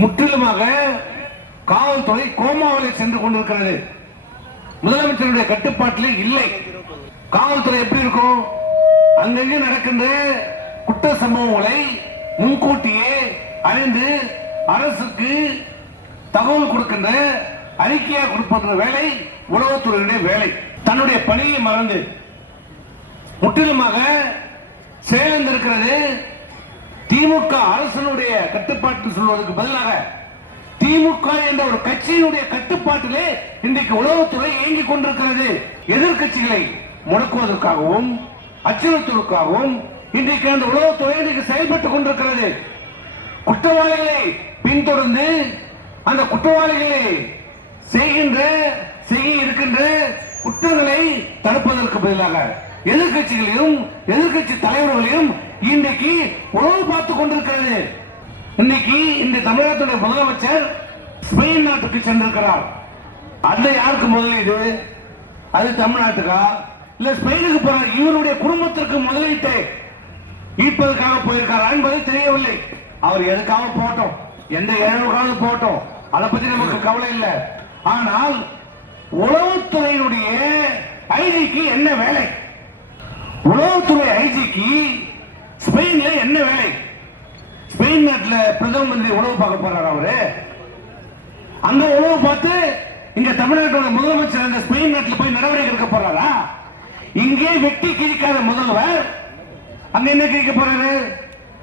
முற்றிலுமாக காவல்துறை கோமாவில் சென்று கொண்டிருக்கிறது. முதலமைச்சருடைய கட்டுப்பாட்டில் இல்லை. காவல்துறை எப்படி இருக்கும்? அங்கங்கே நடக்கின்ற குற்ற சம்பவங்களை முன்கூட்டியே அறிந்து அரசுக்கு தகவல் கொடுக்கின்ற அறிக்கையாக கொடுக்கின்ற வேலை உளவுத்துறையுடைய வேலை. தன்னுடைய பணியை மறந்து முற்றிலுமாக செயலிழந்திருக்கிறது. திமுக அரசனுடைய கட்டுப்பாட்டில் சொல்வதற்கு பதிலாக திமுக என்ற ஒரு கட்சியினுடைய கட்டுப்பாட்டிலே இன்றைக்கு உளவுத்துறை இயங்கிக் கொண்டிருக்கிறது. எதிர்கட்சிகளை முடக்குவதற்காகவும் அச்சுறுத்தலுக்காகவும் இன்றைக்கு அந்த உளவுத்துறை இன்றைக்கு செயல்பட்டுக் கொண்டிருக்கிறது. குற்றவாளிகளை பின்தொடர்ந்து அந்த குற்றவாளிகளை செய்ய இருக்கின்ற குற்றங்களை தடுப்பதற்கு பதிலாக எதிர்கட்சிகளையும் எதிர்கட்சி தலைவர்களையும் இன்றைக்கு உளவு பார்த்துக் கொண்டிருக்கிறது. இன்னைக்கு இந்த தமிழகத்துடைய முதலமைச்சர் ஸ்பெயின் நாட்டுக்கு சென்றிருக்கிறார். அது யாருக்கு முதலீடு? அது தமிழ்நாட்டுக்கா இல்ல ஸ்பெயினுக்கு போறார்? இவருடைய குடும்பத்திற்கு முதலீட்டை ஈர்ப்பதற்காக போயிருக்காரா என்பது தெரியவில்லை. அவர் எதுக்காக போட்டோம், எந்த இழவுக்காக போட்டோம், அதை பத்தி நமக்கு கவலை இல்லை. ஆனால் உளவுத்துறையினுடைய ஐஜிக்கு என்ன வேலை? உளவுத்துறை ஐஜிக்கு ஸ்பெயின்ல என்ன வேலை? ஸ்பெயின் நாட்டில் பிரதம மந்திரி உணவு பார்க்க போறாரு. அவரு அங்க உணவு பார்த்து இங்க தமிழ்நாட்டோட முதலமைச்சர் அந்த ஸ்பெயின் நாட்டில் போய் நடவடிக்கை எடுக்க போறாரா? இங்கே வெட்டி கிழிக்காத முதல்வர் அங்க என்ன கிழிக்க போறாரு?